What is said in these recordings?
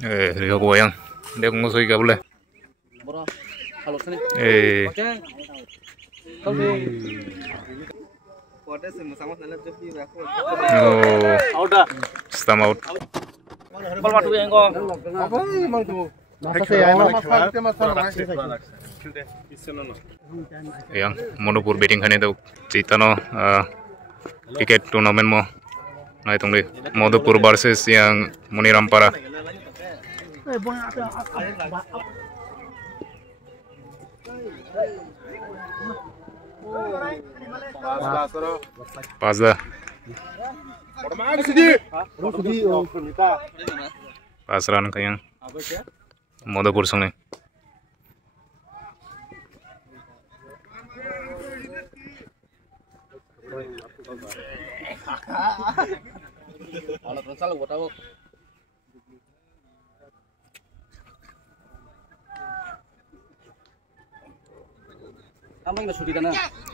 Riho goyang. Dia ngusui ka boleh. Oh, stam out. Yang Monopur betting khane to Chitano cricket tournament mo nai tongri Madhupur versus yang Munirampara. Pas dah. Pas run kayang Madhupur song ni.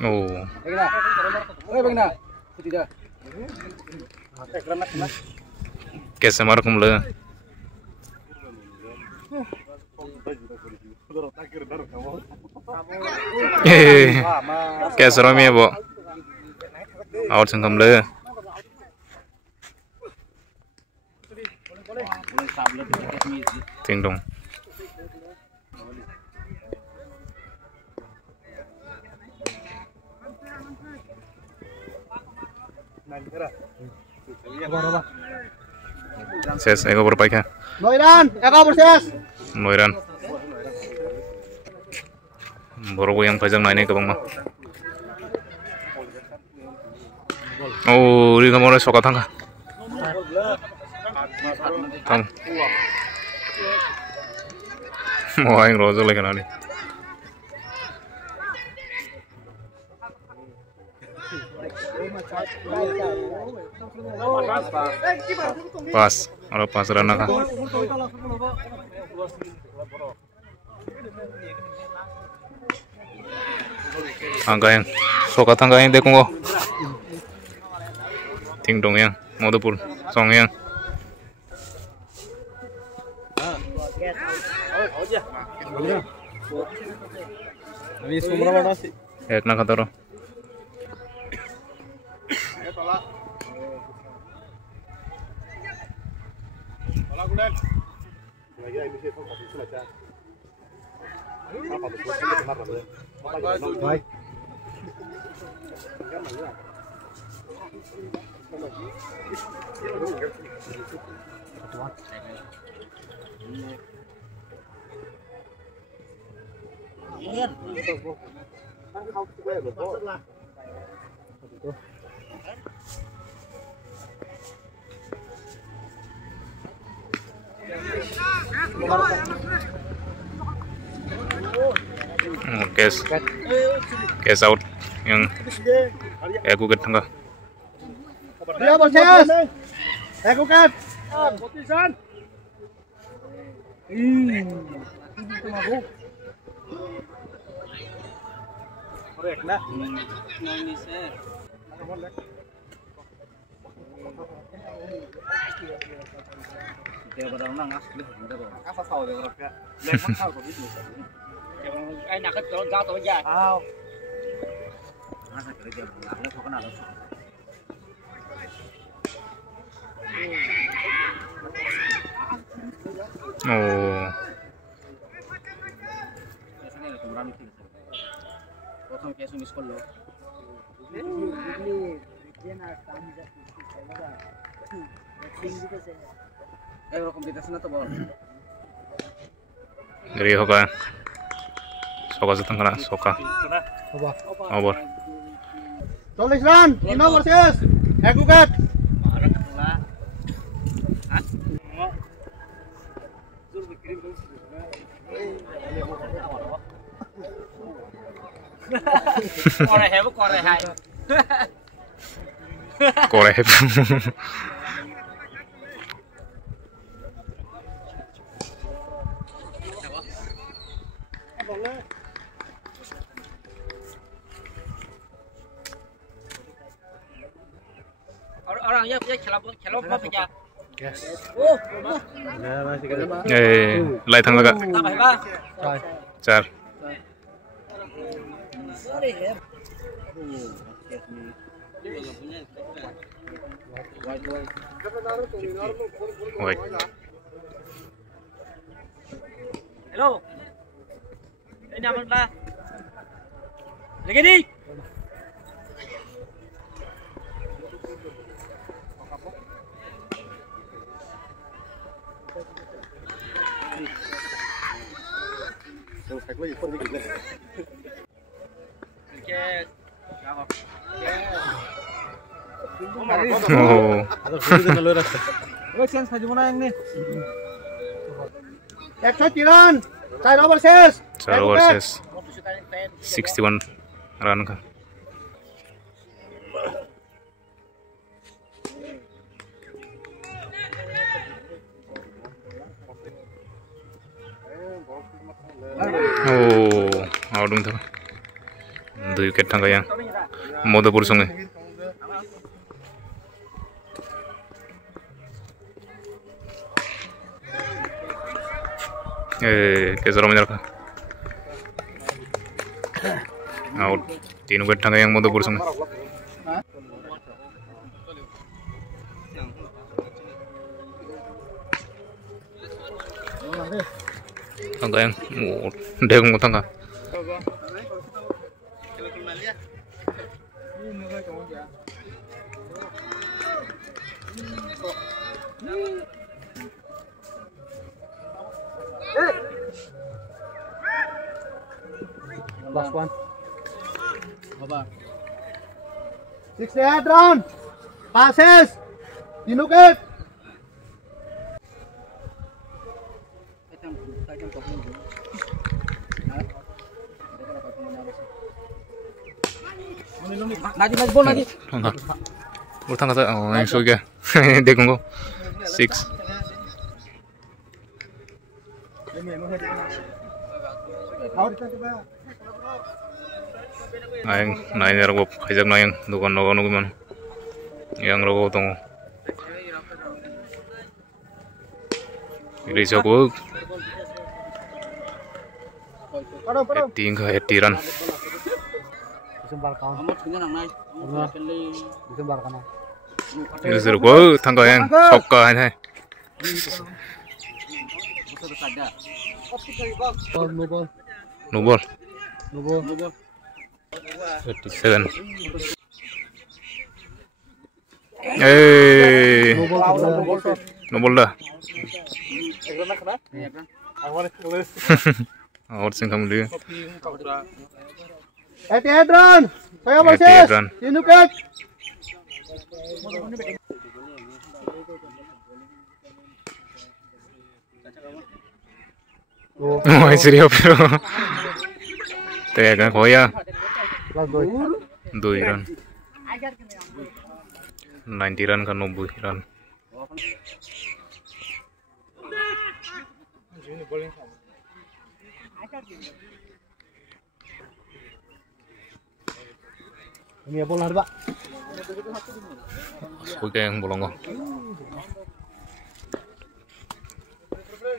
Oh. कैसे मार कुम ले? कैसे rummy है वो? Out संगम ले. Ting dong. Ses, ego berapa ya? Noiran, ego berses. Noiran. Baru yang pajang naik ke bang mah. Oh, ini kamu suka tangga. Tang. Mau yang rozo lagi nanti. Pas, ada pas rana kah? Angka yang, suka tangga yang dekung kok. Ting dong yang, Madhupur, song yang. Ek nak kata Case out yang aku get tangga. Dia berses. Aku kat. Potisan. Korek na. Dia barang nang asli. Apa saw dia orang ka. Lepas saw ko itu. Ai nak ke jalan jauh aja. Aw. Masa kerja bulan kok kena lu. Oh. Potong kayak sumis kolo. Kompetitas na to ba? Dari hoka. Soka setengah kena soka. Over. Tulis run, 5 versus. Aku kat. Korehep. Orangnya punya celap apa aja? Lai thang laga. 4. White. Hello. Đây nào mình ba. Lấy cái đi. Zero versus 61 run ka. Out dong tuh. 2 wicket thang yang Modapur sungai. Kesara menyerah. Out. 3 wicket thang yang Modapur sungai. Thangga yang degung mo thangga. Last one. 68 run. Passes. 3 wicket. Lagi bol lagi. Thangga. Bol thangga tuh. Yang so kya. Degung ko. 6. Ayang naik rogo kajak nayang dukan nogo man yang rogo tong ini jago 80 run ini jago tangga yang sokka aja no ball 37. No ball dah. Awat sing kamu dia. 88 run. Saya versus. 88 run. 3 wicket. Oh, serius pero. Tega koya. 2 run. 90 run kan 90 run. Ini apa lah, Pak? Oke yang bolong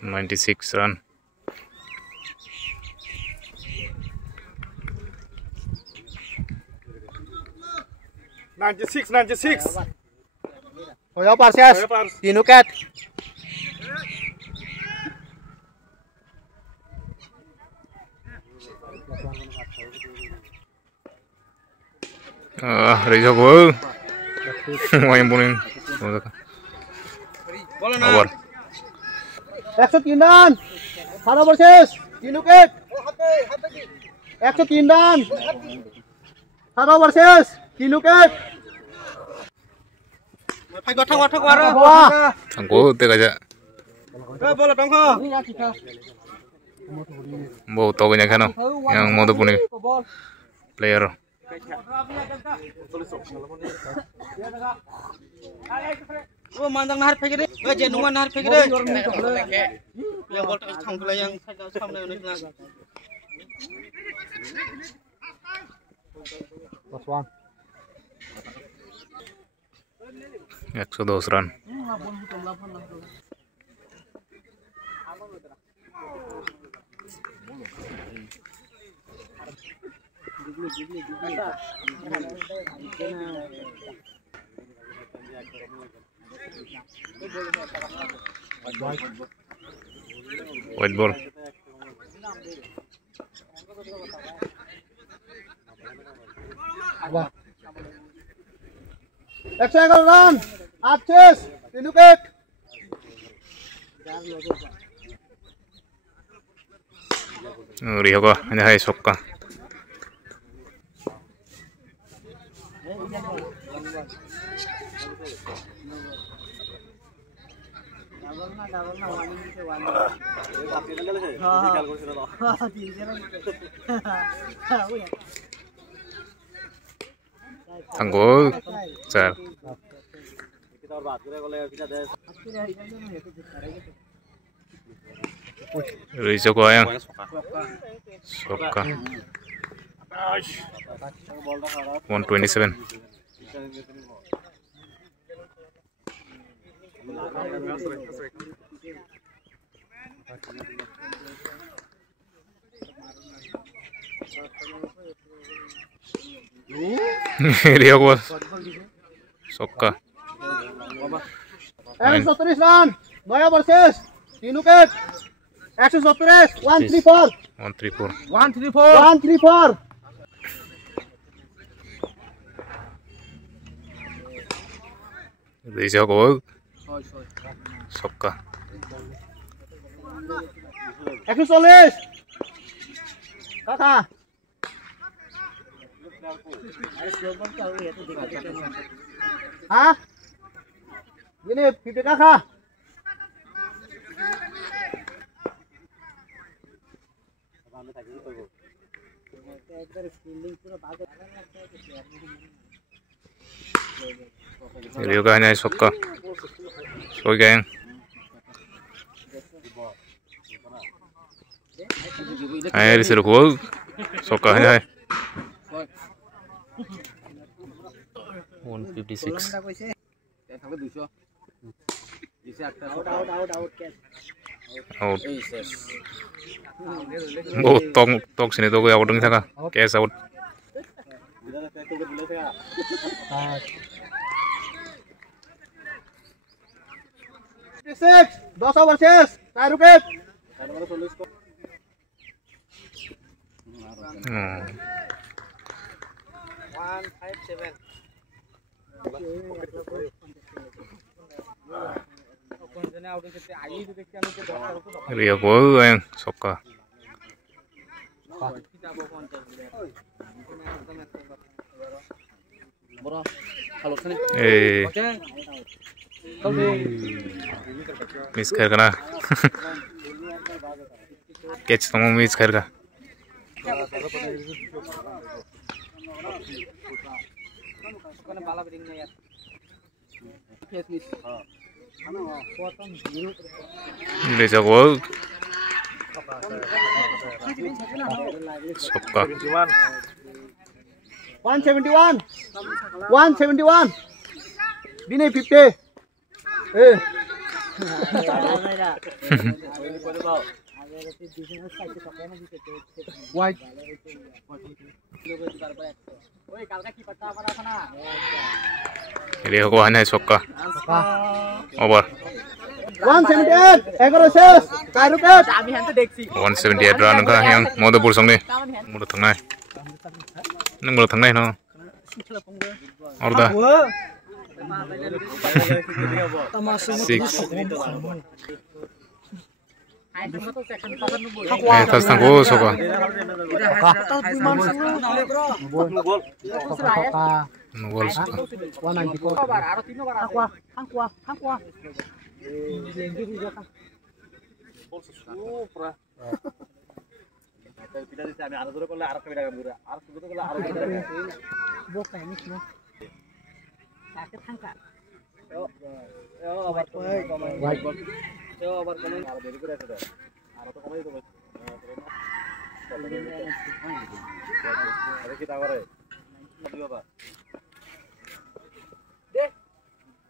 96 run. Oh ya, Parsias. 3 wicket. Reza go. Yang puning. Over. 103 run. Sana versus. 3 wicket. 103 run. Sana versus. 3 wicket. Tangko tega aja. Mau tahu banyak kan? Yang mau tuh puning player. Oh, mandang nahar pegi deh. Jenuan nahar pegi deh. Yang bol tangkul yang samne unik ngas. Last one. 102 run. White ball. Extra angle run. Half chase. 3 wicket. Ryoga hanya hai sokka. Tangguh, sir. Rizo ko ayang. Sokka. 127. Rio ko. Sokka. 130 run. Noya versus 3 wicket. 130. 134. 134. 134. Rizo ko. Sokka. 140. Kakak. Hah? Gini, pipit kakak. Ryoga hanya sokka. Soy gang. Ayo disuruh ko. Sokka hanya hai. 156. Out. Oh, tong sini tuh out dong saka. Cash out. Six. 2 versus 4 wicket. Oh. 157. Rio ko ayang sokka. Miss कर ना catch तो miss कर का ले जाओ सक्का 171. 171. Bini 50. White. Ini aku hanya sokka. Over. 178. Aggressive. 4 wicket. 178 run ka yang modo pur song ni. Modo thangnai. Nang modo thangnai no. Orda. 6. Tas tanggo sokka. Nugol.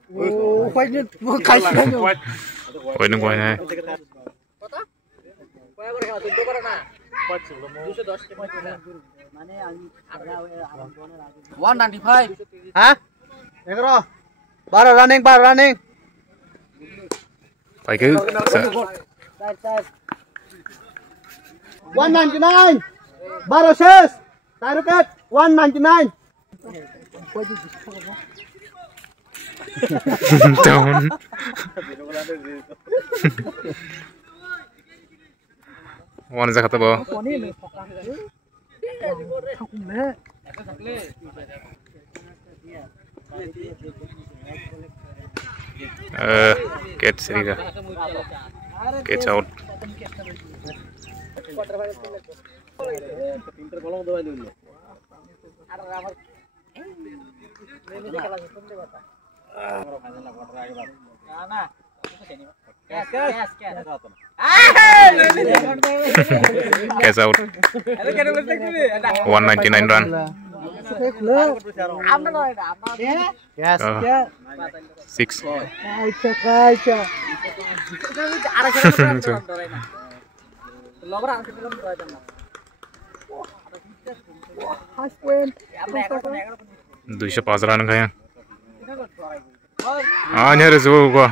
1 Wait nung kuhay na. हाँ 11 running 12 running Phải cứ 199 12 6 tài rocket 199 down. One sa kata ba? Catch seriga. Catch out. Catch out. 199 run. yes 6. Duisha 5 run kaya. Nyari suhu gua.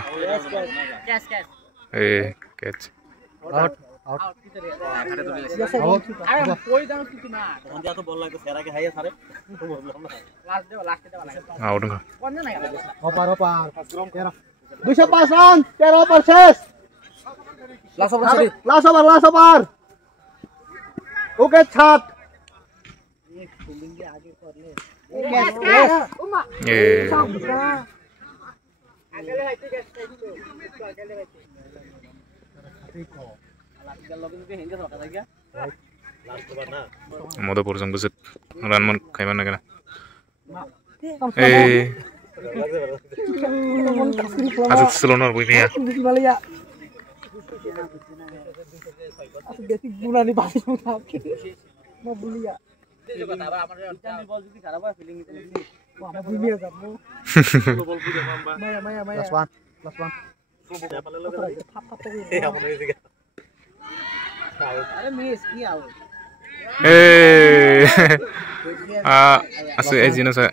Catch. out Out enggak? opar 205 run 13 perses last over oke chat Madhupur sang buset run man kayak mana kena? Asal selonor begini ya. last one Asal ejina saya.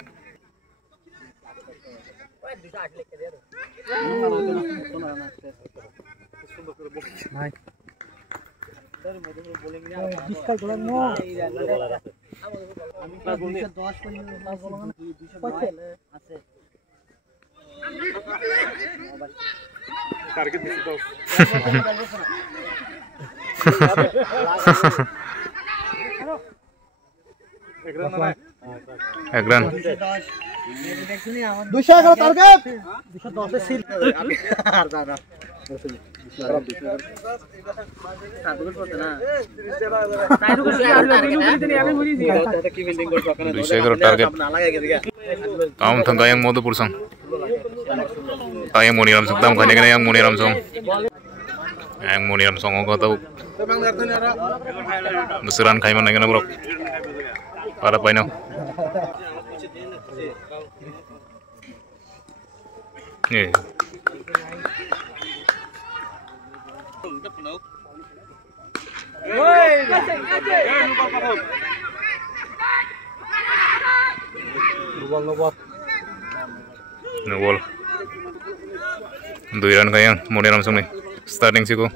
Ekran. 211 target 210 seal target. Kaum tangga yang mau Madhupur sang. Yang Muniram sang tam kanya yang Muniram sang. Yang Muniram sang aku tahu. Beseran kayak mana kena bro? Para paino. Nubol. 2 run kaya Muniram sang nih. Starting sih ko.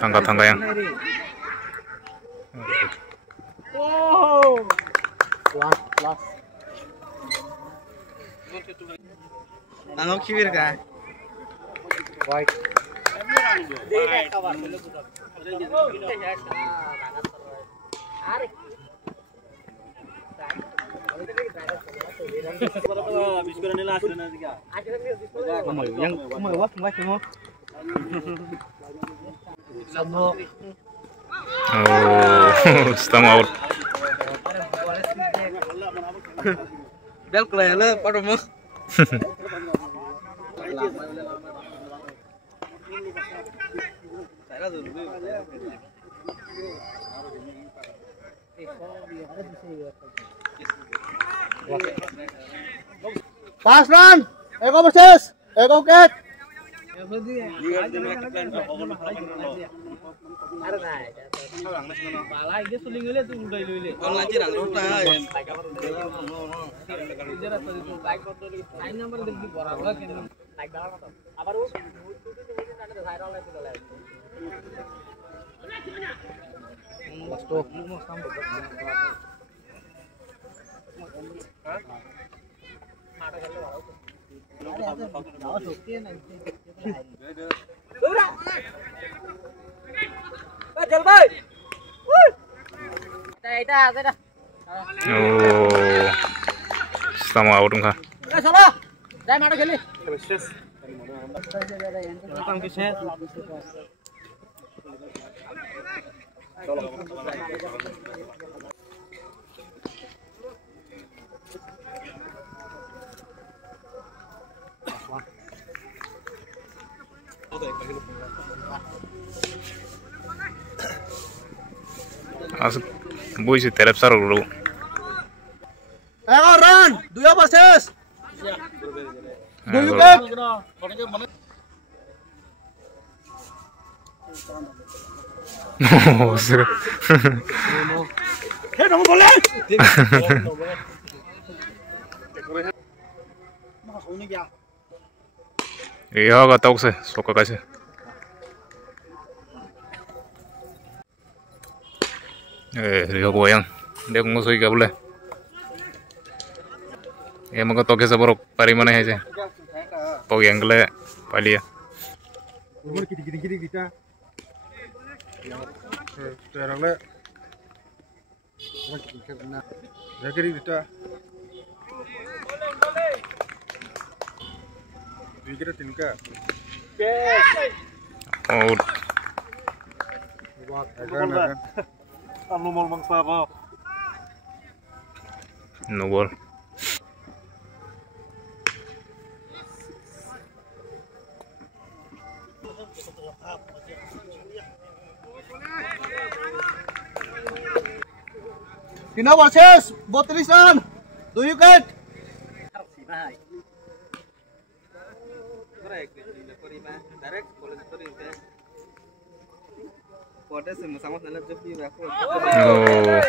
Tangga yang. last Anok kibir ka white Oh, stam out. Bel kelele pada mo. 5 run. Eko versus Eko wicket. Oh, sama out ka. As buis terap saru dulu. Eko run. Duyo versus. Duyo wicket. Oh, sir. Hey, kamu boleh? Iya, gak tahu sih, suka kasih. Rio goyang, dia ngusui gak boleh. Ya mau toke seborok pari mana aja. Pok yang gele palia. Umur gini kita. Terang le. Jadi kita. Dikira tingka. Out. Agan. Kamu mau mangsa apa? No ball. Kina versus Botrisan. Do you get?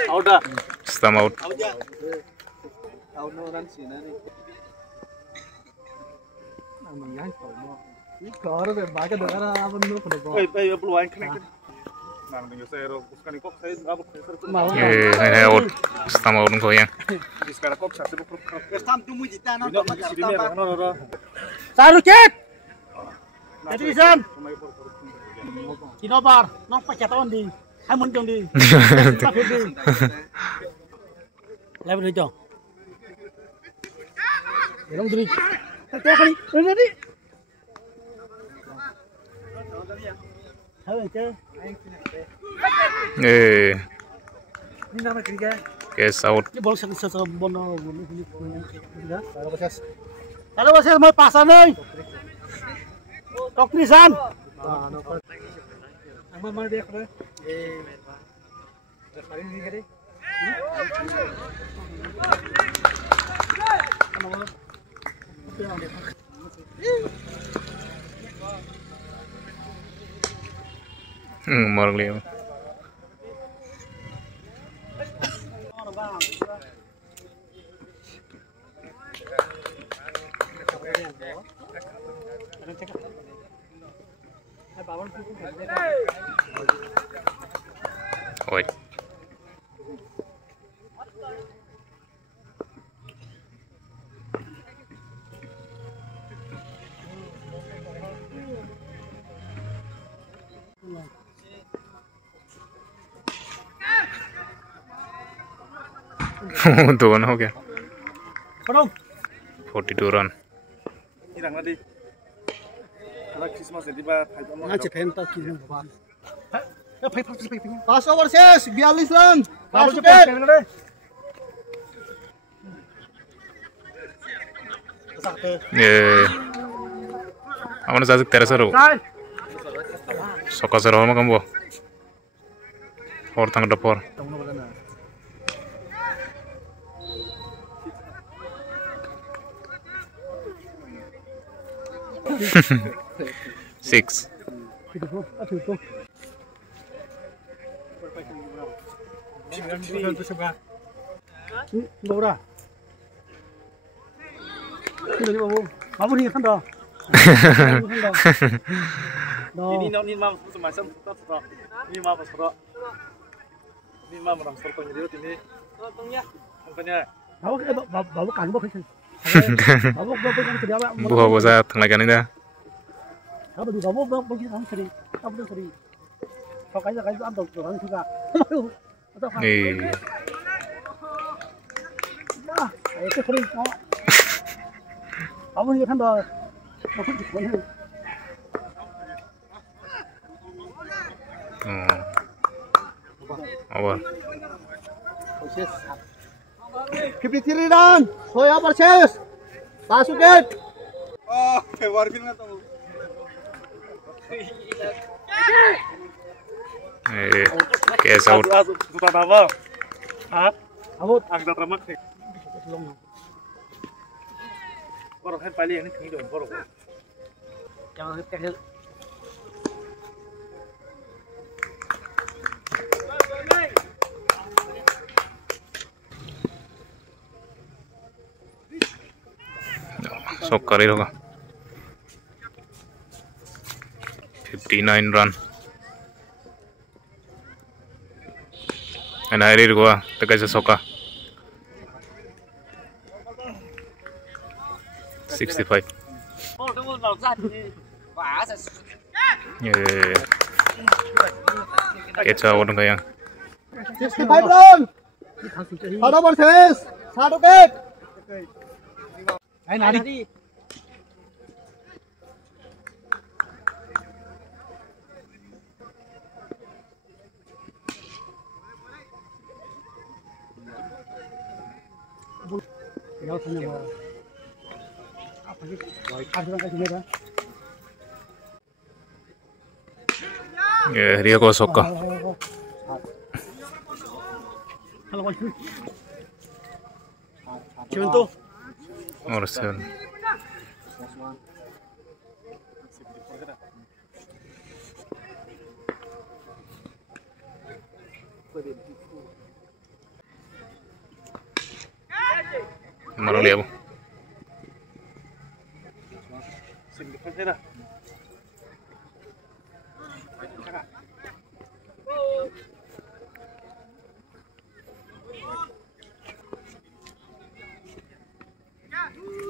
Oh, stam out. Out. Stam out goyang. Satu wicket. Botrisan. Kino bar, nong pacatawan di, hamun dong di. Lepas itu jong. Belum diri. Setiap kali, nanti. Halo itu. Ini nama ketiga. Yes, out. Ini boleh satu bono boleh. Halo bos, mau pasan nih. Botrisan. Apa mana dia kena? Hari ini kali. Mor liam. Wait. दो run हो गया 42 run Pass over ses 42 run. Pass wicket. Aman saja terasa ro. Soka sero ma kambo. Or tang dapor. 6. 뭐라? 근데 뭐 아버님 한다. Ini non mam semacam tak. Ini mam apa? Ini mam orang sortong jadi ini. Sortongnya. Angkanya. 바보 안 먹어. 바보 먹으면 그래 봐. Buah bosa tengah ini dah. 바보 먹기 안 소리. 바보 소리. 저까지 안 더. 그런 수가. Nih. 야, 이렇게 소리. 아버님 한다. Awal. Kepitiran, soya persis. Masukin. Oh, wargin nggak tahu. Kayak saud. Sudah apa? Hah? Abot. Agak termak sih. Orang kan paling ini tinggi dong, orang. Jangan kecil. Sok kali होगा 59 run and I gua कैसे सोका 65 Kecah orang kayang 65 run. Ada persis. Satu kek. Ayo nari. Yang sana mau apa sih? Ada kan sini dah. dia kok soka Kalau kau contoh. Orsen mana lihat bu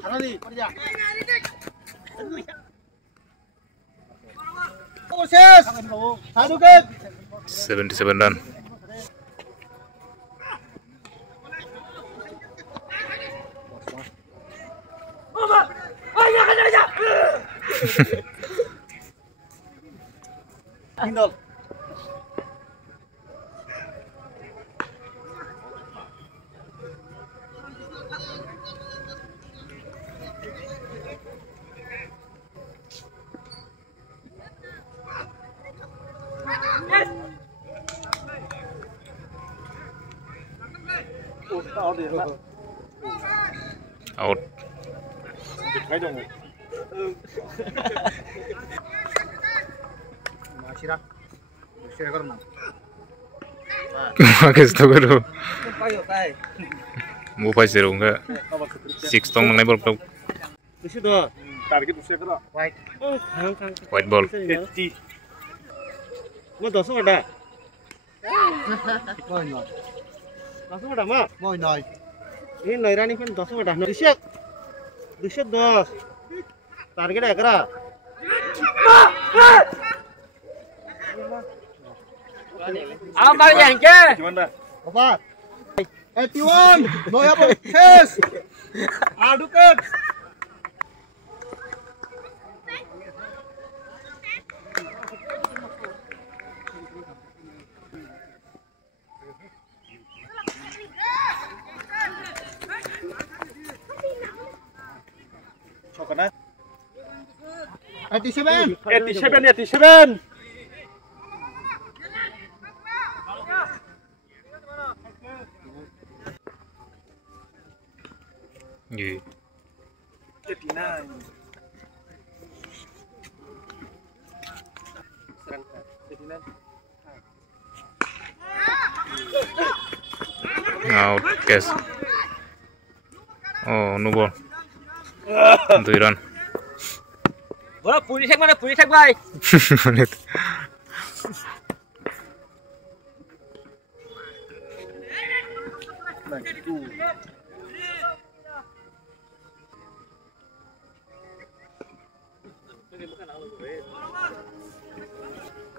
Arali, kerja. Proses. Satu kek. 77 run Hindol. out Cái dong. Masirah. Share करना. Makas to karo Payo kai. mu pai zero enggak 6 tong mengenai ball Itu dah. Target usia kira. White. white ball 80. Mau 10 ada? Boy nói. 10 ada mah? Boy nói. Ini Nairani kan 10 ada. Disiap. Disiap 10. Target ya kira. Apa yang ke? Gimana? Apa? 81. Boy apa? Ses. Adu kek. Cokonat. 87. 87. Iya. 89. Out guys. Oh no ball. 2 run. Bola puri thak bhai.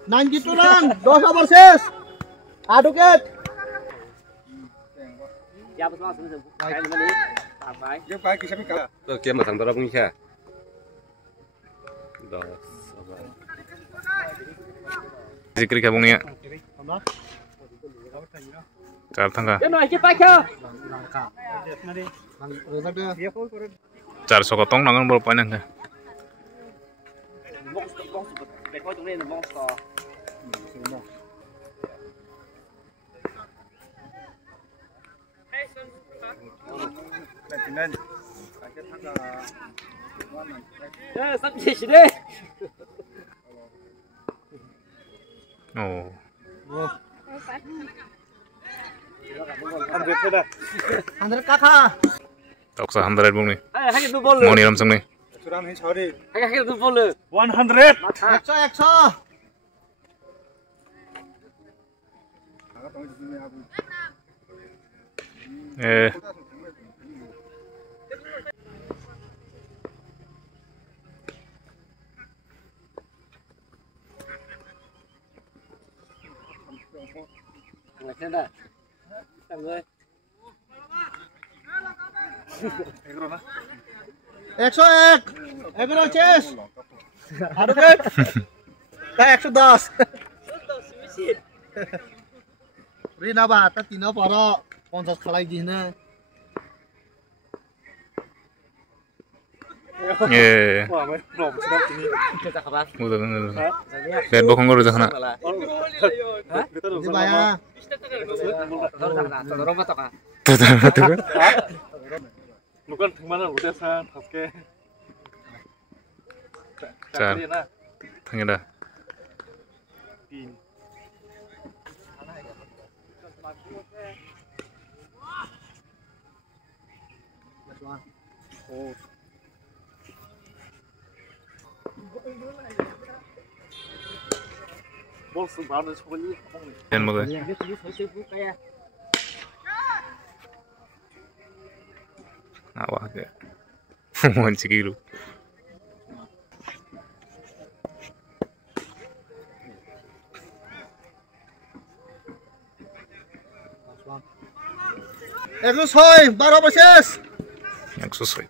Nine gitu lang, 2 over sis. Adu ket. Ya betul langsung kayak gimana nih? Sampai. Game kaya kisah mika. Oke, matang tolong nih ya. Zikri kabungnya. 4 thanga. Cái này cái tay chưa? 400 kotong nangan ball panjang ka. Để coi chúng lên là monster. Sắp gì đi. Oh. 100 kakak. Toksa 100 bung nih. Hai cái ball. Moni ramsung nih. Suram ni sorry. Hai cái ball. 100. 100. Ngồi trên đây. Mọi người. 101. Everyone chase. Adu ket. 110. Rina ba ta tino paro 50 khalai dihna. Yeah. Kita kabar. Udah bener. Bad ball kongor udah kena. Di baya. Rumah toh kan? Tuh. Bukan gimana udah san, oke. Car. Thangnya dah. Bol sebenarnya sebenarnya. Dan moga. Awak ke. Mon cikiru. Egus hoy, 12 persis. Yang sesuai.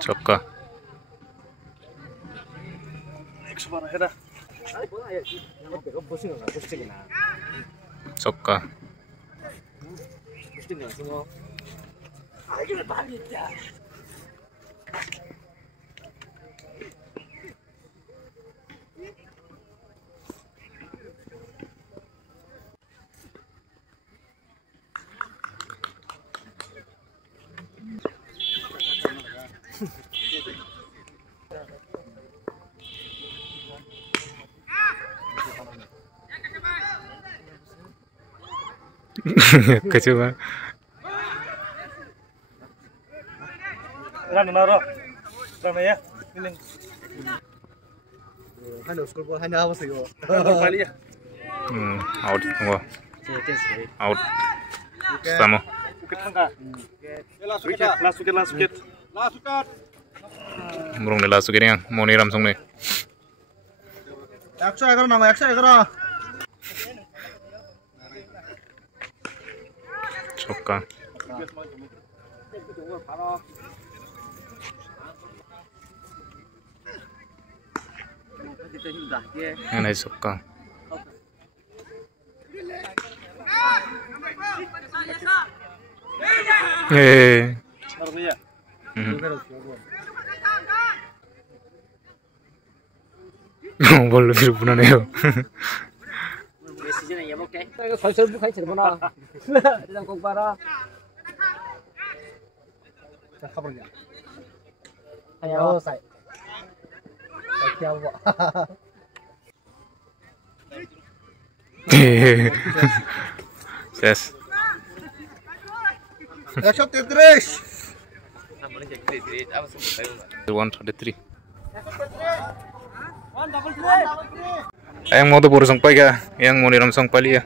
Cokka. Cokka. Kacau banget. Ran naro. Ran ya. Ini. Hanya skor bol hanya apa sih yo. Kali ya. Out. Tunggu. Out. Stamo. Bukit tangga. Lasuket. Murung de lasukin yang Moni ramsung nih. 111 nama 111. Cokka. Yang naik cokka. Naruh ya. Bol lebih punan ya. Decision này ok. Cái khởi sớm khởi sớm nào. Đang cùng para. Khabar ya. Ayo sai. Jawa. Ses. 133. 123. Ayang mau tuh burung sangpai ya, yang mau niram sangpai ya.